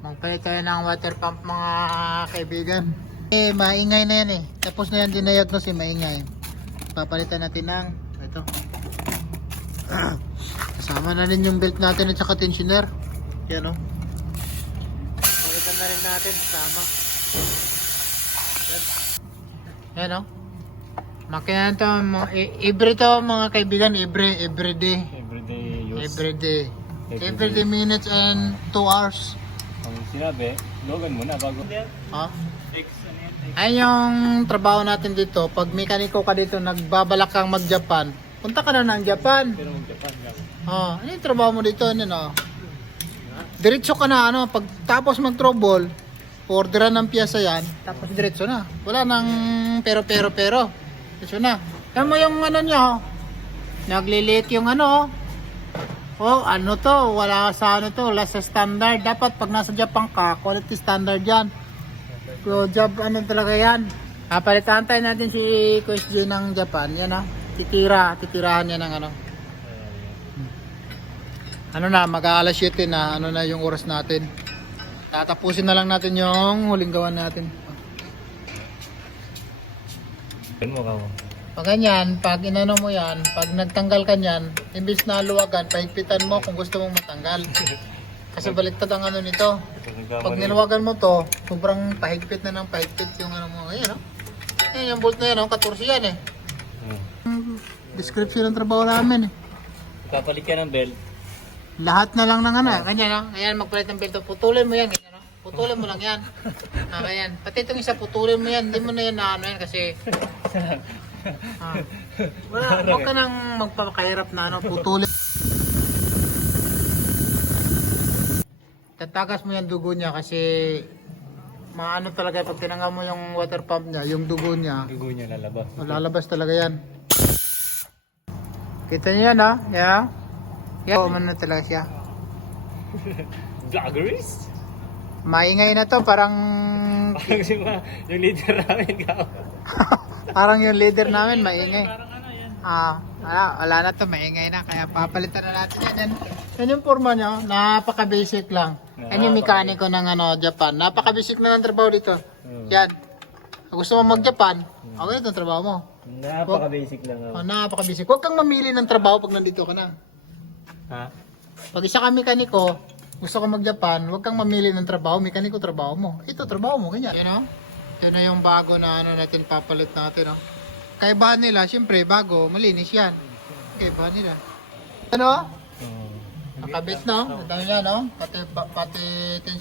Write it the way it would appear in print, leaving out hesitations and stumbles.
Magpalit tayo ng water pump mga kaibigan. Maingay na yan Tapos na yan dinayagnos maingay. Papalitan natin ng ito. Kasama na rin yung belt natin at saka tensioner. Yan palitan na rin natin kasama. Yan makina to, every to mga kaibigan, everyday use. Everyday minutes and 2 hours. Ang sinabi, logan mo na bago. Ay yung trabaho natin dito, pag mekaniko ka dito, nagbabalak kang mag-Japan, punta ka na ng Japan. Pero mag-Japan ka. Ano yung trabaho mo dito? Diretso ka na, pag tapos mag-trouble, orderan ng piyesa yan, tapos diretso na. Wala nang pero. Diretso na. Yan mo yung niya, naglilit yung wala sa wala sa standard. Dapat pag nasa Japan ka, quality standard yan. So job talaga yan. Palitan tayo natin si Coach J ng Japan. Yan titirahan niya ng mag-aalas 7 na, na yung oras natin. Tatapusin na lang natin yung huling gawan natin. Pag ganyan, pag inano mo yan, pag nagtanggal ka niyan, imbis na luwagan, pahigpitan mo kung gusto mong matanggal. Kasi baliktad ang nito. Pag niluwagan mo to, sobrang pahigpit na ng pahigpit yung mo. Ayan Ayan yung bolt na yan, 14 yan Description ng trabaho namin Kapalit ka ng belt. Lahat na lang ng ganyan Ayan, magpalit ng belt. Putulin mo yan, ganyan Putulin mo lang yan. Ayan. Pati itong isa, putulin mo yan. Hindi mo na yan yan kasi huwag ka nang magpapakahirap na putulin. Tatagas mo yung dugo niya kasi talaga pag tinanggal mo yung water pump niya, yung dugo niya. Dugo niya lalabas. Lalabas talaga yan. Kita niyo yan Yeah. Umano talaga siya. Vloggerist? Maingay na to, parang yung leader namin parang yung leader namin maingay. Wala na to, maingay na. Kaya papalitan na natin yan. Yan yung forma nyo, napaka-basic lang. Yan yung mekaniko ng Japan. Napaka-basic na ng trabaho dito. Yan. Kung gusto mo mag-Japan, okay itong trabaho mo. Napaka-basic lang. Napaka-basic. Huwag kang mamili ng trabaho pag nandito ka na. Pag isa ka mekaniko, gusto ka mag-Japan, huwag kang mamili ng trabaho, mekaniko trabaho mo. Ito, trabaho mo, ganyan. Ito na yung bago na natin papalit natin. Kaibahan nila, syempre, bago, malinis yan. Kaibahan nila. Nakabit Ito nyo, pati tension.